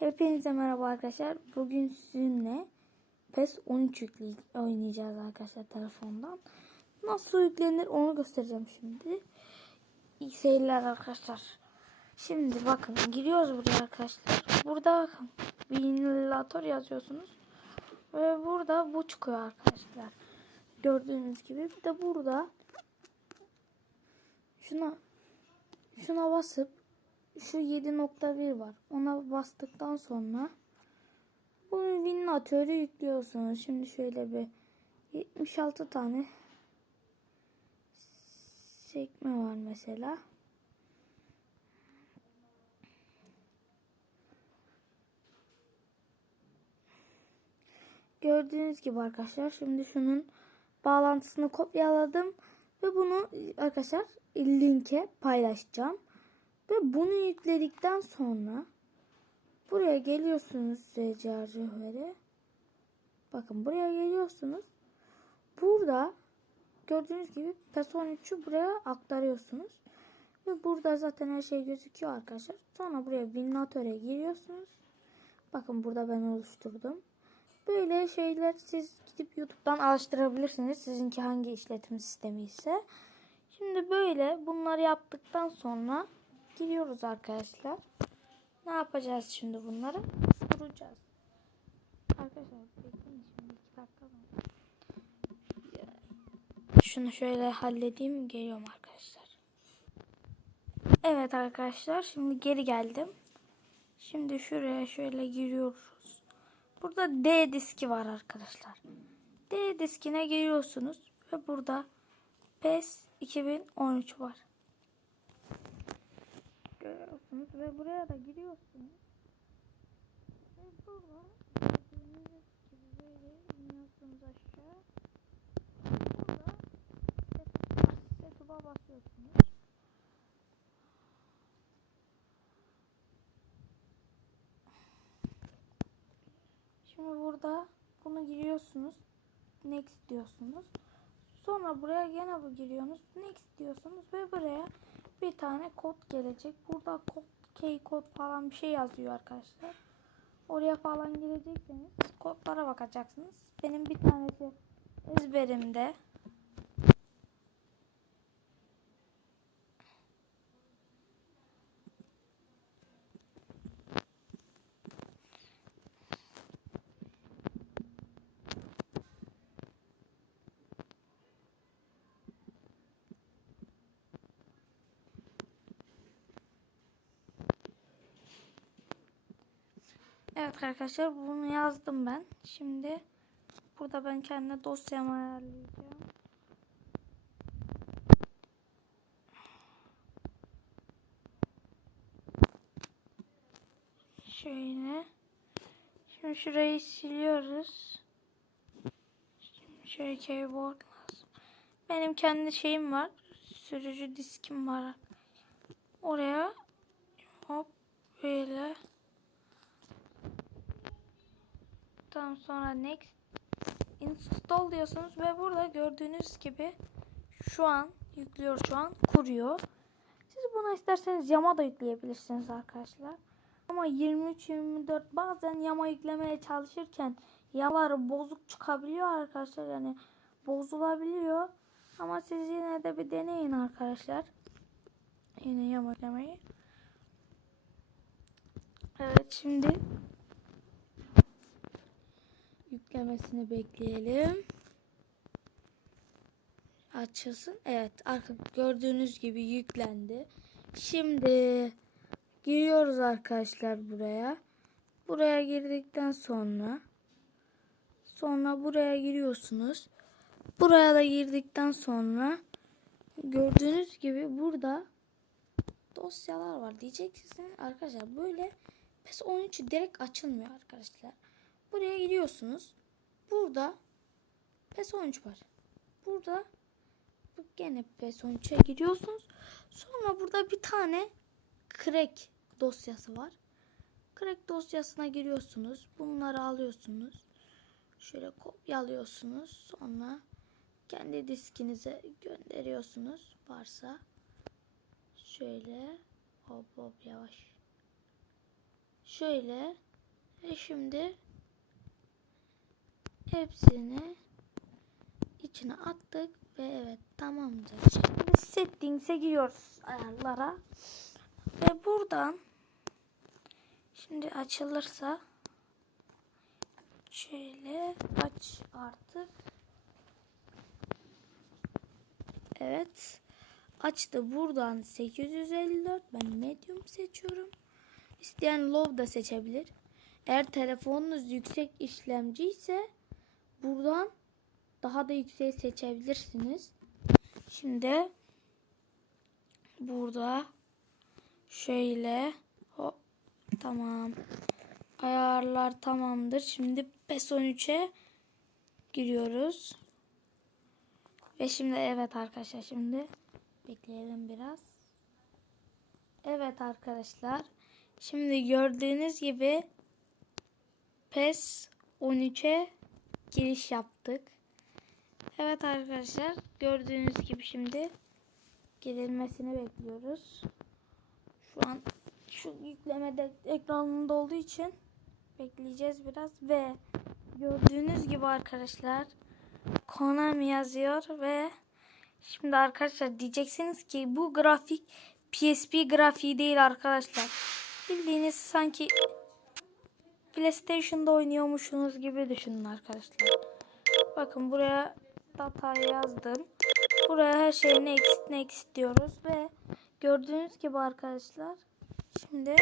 Hepinize merhaba arkadaşlar. Bugün sizinle PES 13 yükley oynayacağız arkadaşlar telefondan. Nasıl yüklenir onu göstereceğim şimdi. İyi seyirler arkadaşlar. Şimdi bakın giriyoruz buraya arkadaşlar. Burada bakın ventilatör yazıyorsunuz. Ve burada bu çıkıyor arkadaşlar. Gördüğünüz gibi bir de burada şuna şuna basıp şu 7.1 var. Ona bastıktan sonra bunun Winatör'ü yüklüyorsunuz. Şimdi şöyle bir 76 tane sekme var mesela. Gördüğünüz gibi arkadaşlar şimdi şunun bağlantısını kopyaladım ve bunu arkadaşlar linke paylaşacağım. Ve bunu yükledikten sonra buraya geliyorsunuz SCR cevheri. Bakın buraya geliyorsunuz. Burada gördüğünüz gibi PES 13'ü buraya aktarıyorsunuz. Ve burada zaten her şey gözüküyor arkadaşlar. Sonra buraya Winatör'e giriyorsunuz. Bakın burada ben oluşturdum. Böyle şeyler siz gidip YouTube'dan araştırabilirsiniz. Sizinki hangi işletim sistemi ise. Şimdi böyle bunları yaptıktan sonra giriyoruz arkadaşlar. Ne yapacağız şimdi bunları? Kuracağız. Arkadaşlar bekleyin şimdi 2 dakika var. Şunu şöyle halledeyim geliyorum arkadaşlar. Evet arkadaşlar şimdi geri geldim. Şimdi şuraya şöyle giriyoruz. Burada D diski var arkadaşlar. D diskine giriyorsunuz ve burada PES 2013 var görüyorsunuz ve buraya da giriyorsunuz. Ve burada gördüğünüz gibi böyle iniyorsunuz aşağı. Burada setup'a basıyorsunuz. Şimdi burada bunu giriyorsunuz. Next diyorsunuz. Sonra buraya gene bu giriyorsunuz. Next diyorsunuz ve buraya bir tane kod gelecek. Burada kod, key kod falan bir şey yazıyor arkadaşlar. Oraya falan girecekseniz kodlara bakacaksınız. Benim bir tanesi ezberimde. Arkadaşlar bunu yazdım ben. Şimdi burada ben kendime dosyamı ayarlayacağım. Şöyle. Şimdi şurayı siliyoruz. Şimdi şöyle keyboard lazım. Benim kendi şeyim var. Sürücü diskim var. Oraya hop böyle Tam sonra next install diyorsunuz ve burada gördüğünüz gibi şu an yüklüyor şu an kuruyor. Siz buna isterseniz yama da yükleyebilirsiniz arkadaşlar. Ama 23-24 bazen yama yüklemeye çalışırken yamalar bozuk çıkabiliyor arkadaşlar. Yani bozulabiliyor. Ama siz yine de bir deneyin arkadaşlar. Yine yama yüklemeyi. Evet şimdi yüklemesini bekleyelim. Açılsın. Evet arka gördüğünüz gibi yüklendi. Şimdi giriyoruz arkadaşlar buraya. Buraya girdikten sonra sonra buraya giriyorsunuz. Buraya da girdikten sonra gördüğünüz gibi burada dosyalar var. Diyeceksiniz arkadaşlar böyle PES 13 direkt açılmıyor arkadaşlar. Buraya gidiyorsunuz. Burada PES 13 var. Burada gene PES 13'e giriyorsunuz. Sonra burada bir tane crack dosyası var. Crack dosyasına giriyorsunuz. Bunları alıyorsunuz. Şöyle kopyalıyorsunuz. Sonra kendi diskinize gönderiyorsunuz. Varsa şöyle hop hop yavaş. Şöyle Ve şimdi hepsini içine attık ve evet tamamdır. Şimdi settings'e giriyoruz ayarlara. Ve buradan şimdi açılırsa şöyle aç artık. Evet. Açtı buradan 854. Ben medium seçiyorum. İsteyen low da seçebilir. Eğer telefonunuz yüksek işlemci ise buradan daha da yüksek seçebilirsiniz. Şimdi burada şöyle hop tamam. Ayarlar tamamdır. Şimdi PES 13'e giriyoruz. Ve şimdi evet arkadaşlar şimdi bekleyelim biraz. Evet arkadaşlar. Şimdi gördüğünüz gibi PES 13'e giriş yaptık. Evet arkadaşlar gördüğünüz gibi şimdi girilmesini bekliyoruz. Şu an şu yüklemede ekranında olduğu için bekleyeceğiz biraz ve gördüğünüz gibi arkadaşlar Konami yazıyor ve şimdi arkadaşlar diyeceksiniz ki bu grafik PSP grafiği değil arkadaşlar. Bildiğiniz sanki PlayStation'da oynuyormuşsunuz gibi düşünün arkadaşlar. Bakın buraya data yazdım. Buraya her şeyi next next diyoruz ve gördüğünüz gibi arkadaşlar şimdi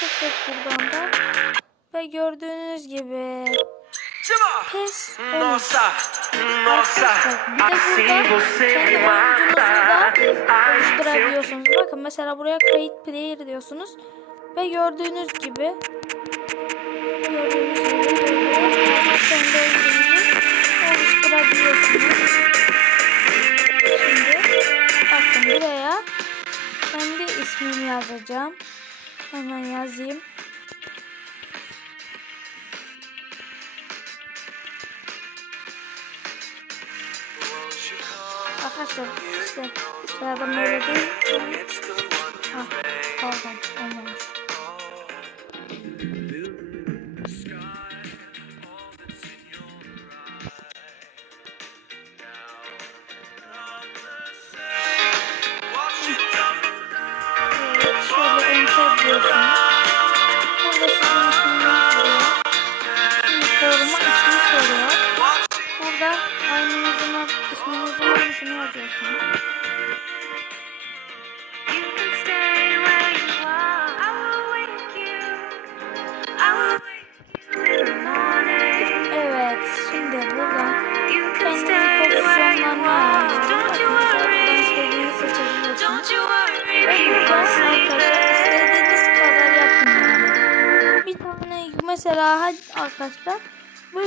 çıktık buradan da ve gördüğünüz gibi pes Nossa, nossa, bir de burada kendi oyuncunuzu da oluşturabiliyorsunuz. Bakın mesela buraya create player diyorsunuz ve gördüğünüz gibi ismimi yazacağım. Hemen yazayım. Arkadaşlar işte sıradan böyle değil. Ah pardon olmamış.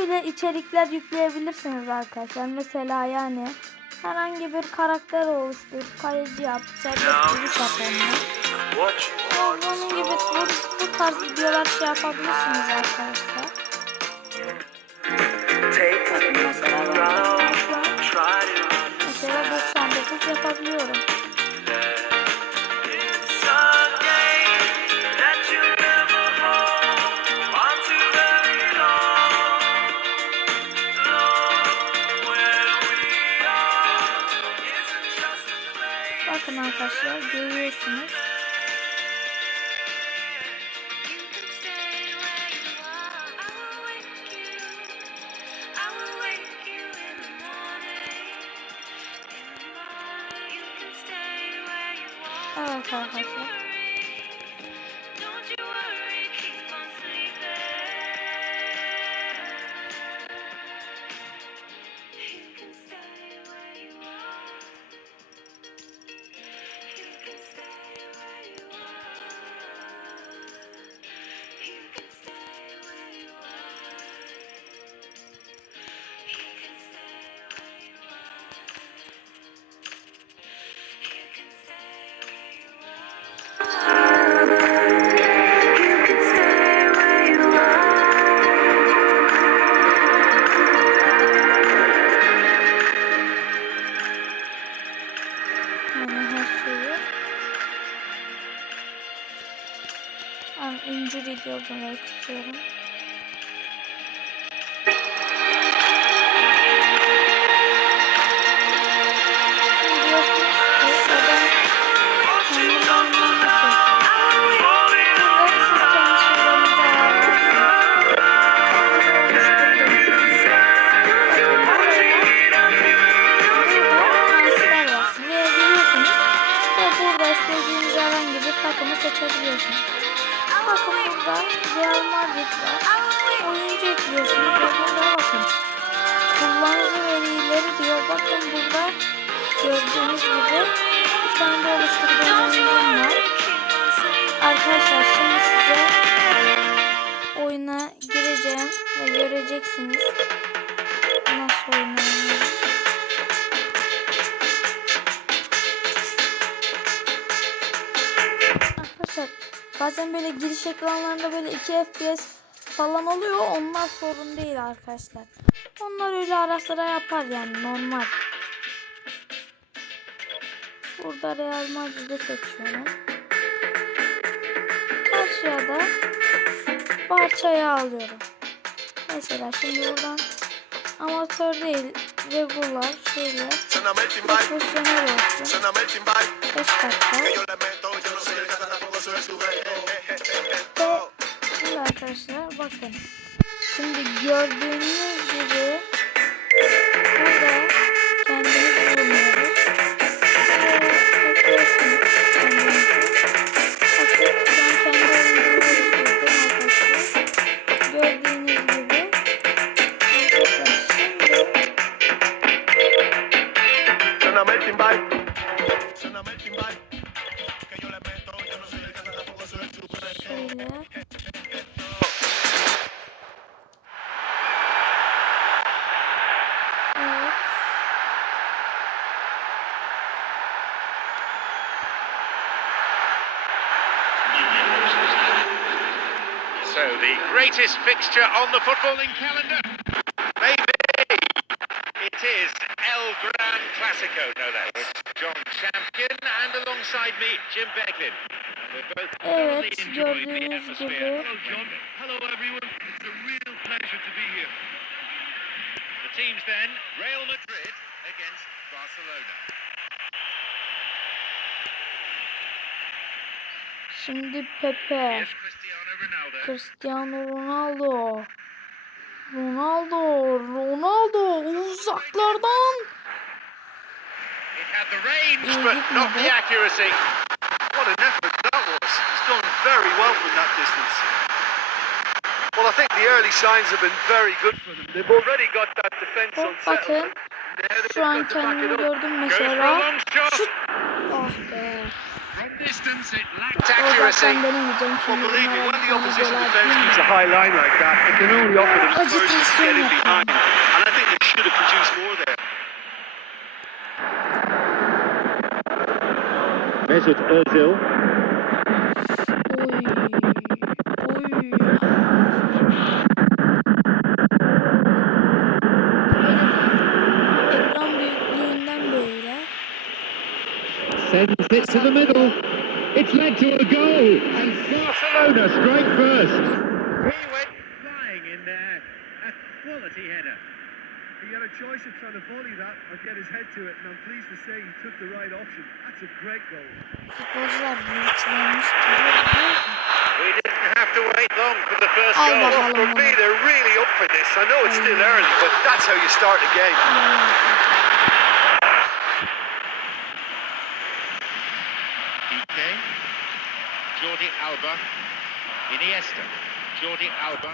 Böyle içerikler yükleyebilirsiniz arkadaşlar. Mesela yani herhangi bir karakter oluştur, kaleci yap, serbest Bunun gibi bu, bu tarz videolar şey yapabilirsiniz arkadaşlar. mesela mesela 99 yapabiliyorum. Arkadaşlar görüyorsunuz. İnjury diyor buraya tutuyorum. Bakın burada gördüğünüz gibi bir tane de oluşturduğum. Arkadaşlar şimdi size oyuna gireceğim ve göreceksiniz nasıl oynanıyor. Arkadaşlar bazen böyle giriş ekranlarında böyle 2 FPS falan oluyor. Onlar sorun değil arkadaşlar. Onlar öyle ara sıra yapar yani normal. Burada Real Madrid'i seçiyorum. Karşıya da Barça'yı alıyorum. Mesela şimdi buradan amatör değil regular şöyle profesyonel olsun. suena melting vibe. 5 dakika. Ve şimdi arkadaşlar bakın. Şimdi gördüğünüz gibi greatest fixture on the footballing calendar? Maybe. It is El Gran Clasico, no less. John Champion and alongside me, Jim Beglin. We're both thoroughly enjoying the atmosphere. Hello, John. Hello, everyone. It's a real pleasure to be here. The teams then, Real Madrid against Barcelona. Şimdi Pepe. Cristiano Ronaldo. Ronaldo. Ronaldo, uzaklardan. What an effort that was. He's gone very well from that distance. Well, I think the early signs have been very good for them. They've already got that defence Hop on bakın. Now they've Şu an kendimi gördüm mesela. Şut. Be. From distance, it lacked It's O accuracy. zaten. Well, believe me, bunlara when the tane opposition gol defence atayım. keeps a high line like that, it can only offer them spurs to Agitasyon get it yapıyor. behind. And I think they should have produced more there. Mesut Özil. It to the middle. It's led to a goal. And Barcelona strike first. He went flying in there. A quality header. He had a choice of trying to volley that or get his head to it, and I'm pleased to say he took the right option. That's a great goal. Futbolcular bilinçlenmiş. We didn't have to wait long for the first Al goal. bakalım For me, they're really up for this. I know it's still early, but that's how you start a game. Jordi Alba. Iniesta. Jordi Alba.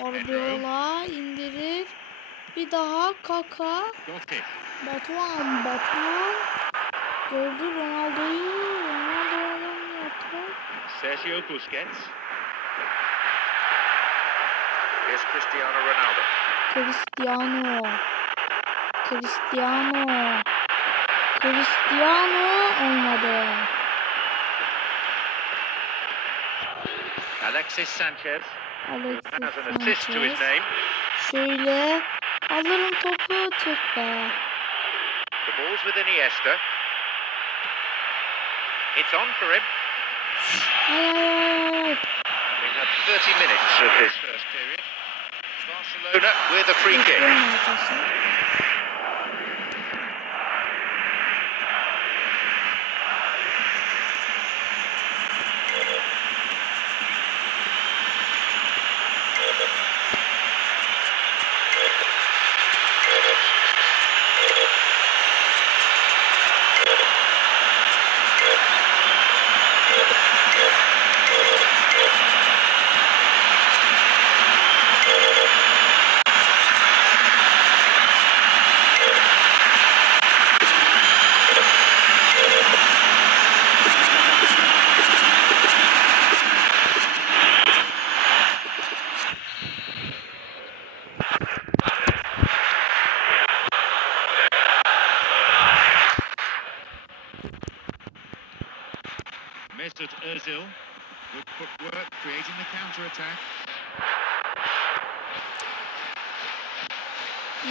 Guardiola indirir. Bir daha Kaka. Batuhan, Batuhan. Gördü Ronaldo'yu. Ronaldo'dan yaptı. Sergio Busquets. Here's Cristiano Ronaldo. Cristiano. Cristiano. Cristiano olmadı. Alexis Sanchez. Alexis Has an assist to his Sanchez. name. Şöyle alırım topu tüh be. The ball's with Iniesta. It's on for him. Ay. We've had 30 minutes of this first period. Barcelona with a free kick.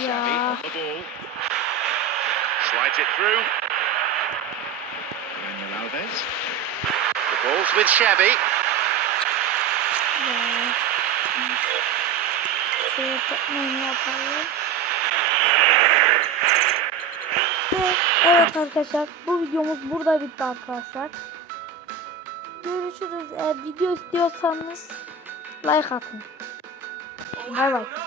Ya. Slides it through. Daniel Alves. The ball's with Xavi. ya. Şey yapmayın yapalım. Ve evet arkadaşlar bu videomuz burada bitti arkadaşlar. Görüşürüz. Eğer video istiyorsanız like atın. Bay bay.